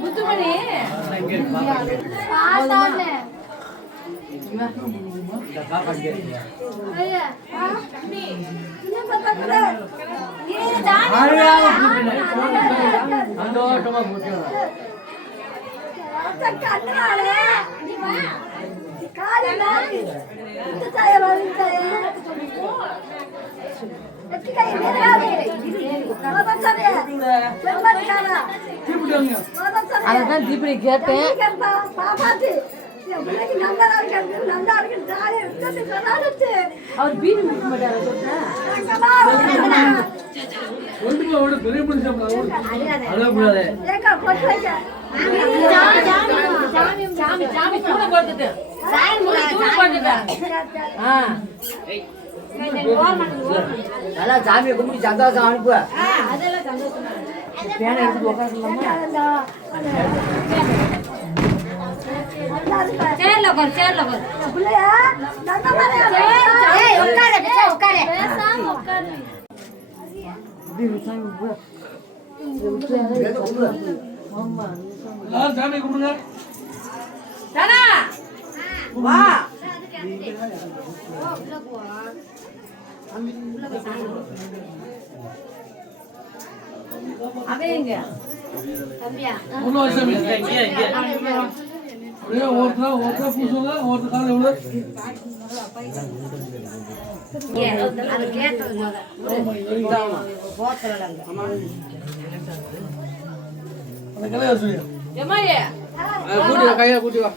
முத்துமணி அதான் தீபடி கேட்டேன். அவர் பீடி முடிக்க மாட்டாரு. சாமியை கும்பிட்டு சந்தோஷம் அனுப்பு. பேனை எடுத்து உட்காந்துலாமா? சேர்ல உட்காரு, சேர்ல உட்காரு. சாமி கும்பிடுங்க. வா அவேங்க தம்பியா ஒருத்தர் பூசுவாங்க, ஒருத்தர் காலை எவ்வளோ அது கேட்டது கையில கூட்டி வா.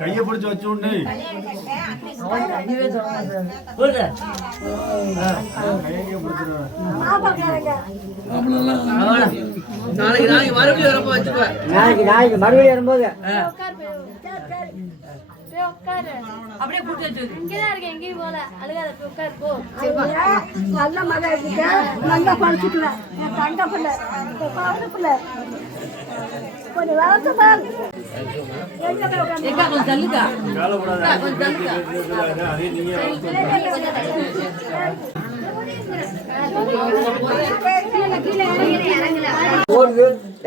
கைய பிடிச்சு வச்சு உண்டு நாளைக்கு மறுபடியும் வரும்போது வச்சுக்கோ. நாளைக்கு மறுபடியும் வரும்போது அப்படியே கூட்டி வச்சு இங்கதான் இருக்க, எங்கேயும் போல அழுகாத, உட்காரு போ. நல்ல மகன் இருக்க, நல்லா படிச்சுக்கல, தங்க பிள்ளை, பாவன பிள்ளை, கொஞ்சம் வளர்த்து பாரு. கொஞ்சம் தள்ளுக்கா, கொஞ்சம் தள்ளுக்கா.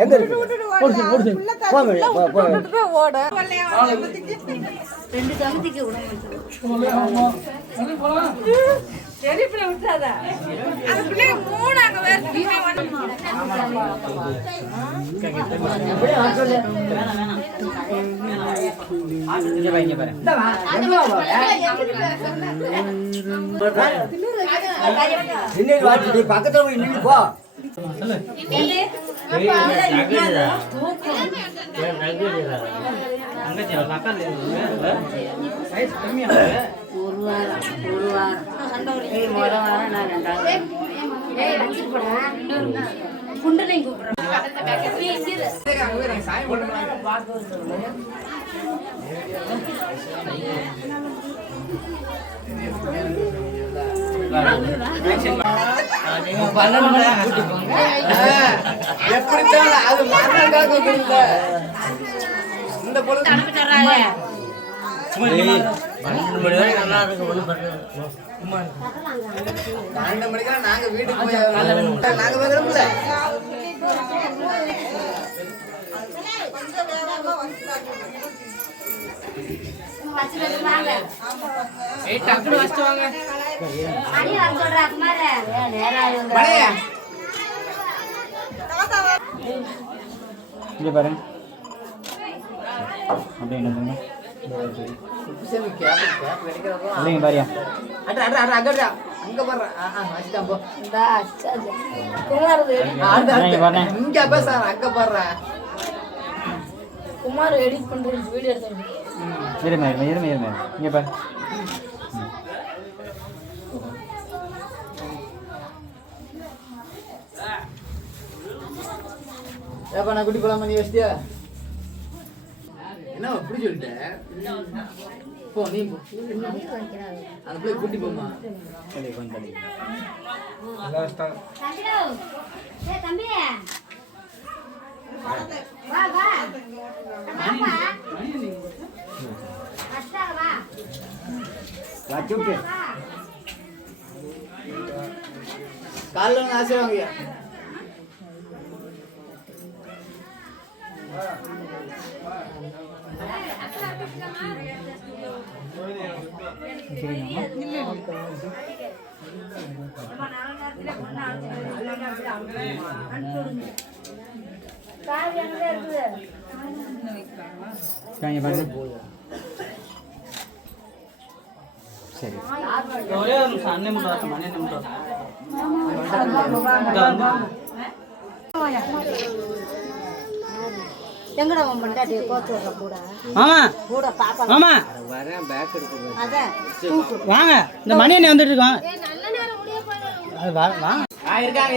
எங்க இருக்கு? ரெண்டு சமதிக்கு விட சரி பிள்ளை விட்டுறாத. அந்த பிள்ளைங்க மூணு அங்க வேற பக்கத்துல போய் நின்று போ. குண்டலையும் கூப்பிடுறேன். எப்படித்தான் அது மரணக்காக இந்த பொழுது அனுப்பிடுறாங்க. 12 மணி வரைக்கும் நல்லா இருக்கு. 12 மணிக்கு நாங்க வீட்டுக்கு போய் நாங்க விரும்பல. டக்குனு வச்சுட்டு வாங்க. இங்க பாருங்க. அப்படியே என்ன இல்லைங்க பாரியா. அட அட அட அங்கடா அங்க பாரு வச்சுட்டான் போ இந்தா, சரி. குமார் இங்க பேசுறான் அங்க பாடுற குமார் எடிட் பண்றது வீடியோ எடுத்தாங்க. இருமே இங்கே பாரு. ஏப்பா நான் குட்டி போலாமா நீ வச்சிட்டியா என்ன இப்படி சொல்லிட்ட போ நீ போ அந்த பிள்ளை கூட்டி போமா தள்ளி கொஞ்சம் தள்ளி. தம்பி வா வா வா அச்சா வா வச்சுட்டு காலைல வந்து ஆசை வாங்கியா இங்கே பாரு. சரி ஒரே ஒரு நிமிஷம் அண்ணன் மட்டும் வரட்டும், அண்ணன் மட்டும் வரட்டும். எங்கடா உன் பொண்டாட்டி கோத்து வர்ற கூட ஆமா கூட பாப்பா ஆமா வரேன் பேக் எடுத்து அதான் வாங்க, இந்த மணி அண்ணன் வந்துட்டு இருக்கான். அது வாங்க.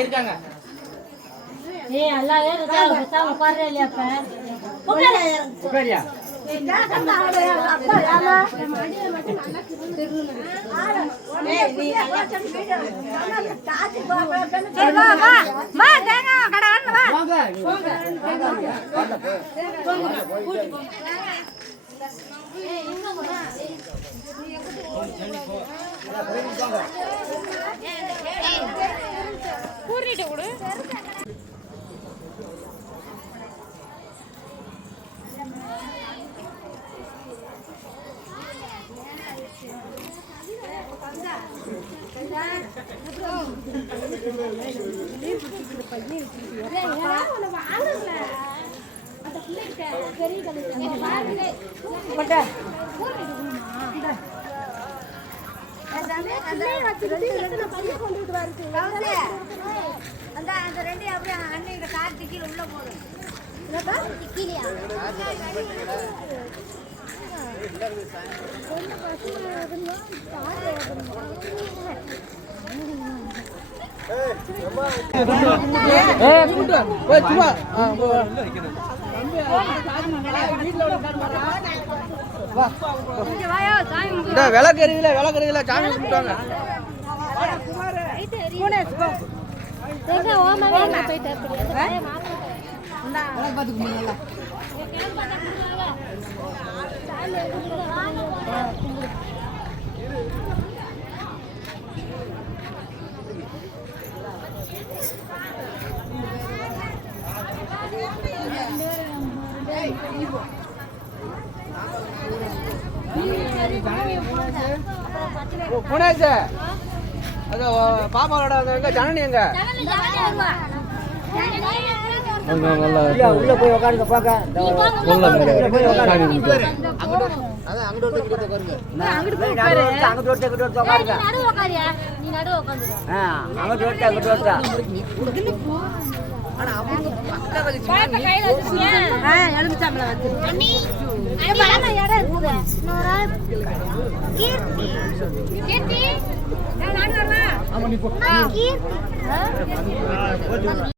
இருக்காங்க ஏய் எல்லாரே இருக்கா உட்கார்றே இல்லையா அப்ப உட்காரியா அப்பா யாரா கூறிட்டு கொடு. அந்த ரெண்டு அப்படியே அன்னைக்கு கார்த்தி கீழே உள்ள போதும் கீழே விளக்கு எரியுதுல சாமி கும்பிட்டாங்க புனேஷ் அது பாப்பாவோட எங்க ஜனனி எங்க உள்ள போய் உட்காருங்க பாக்க கீர்த்தி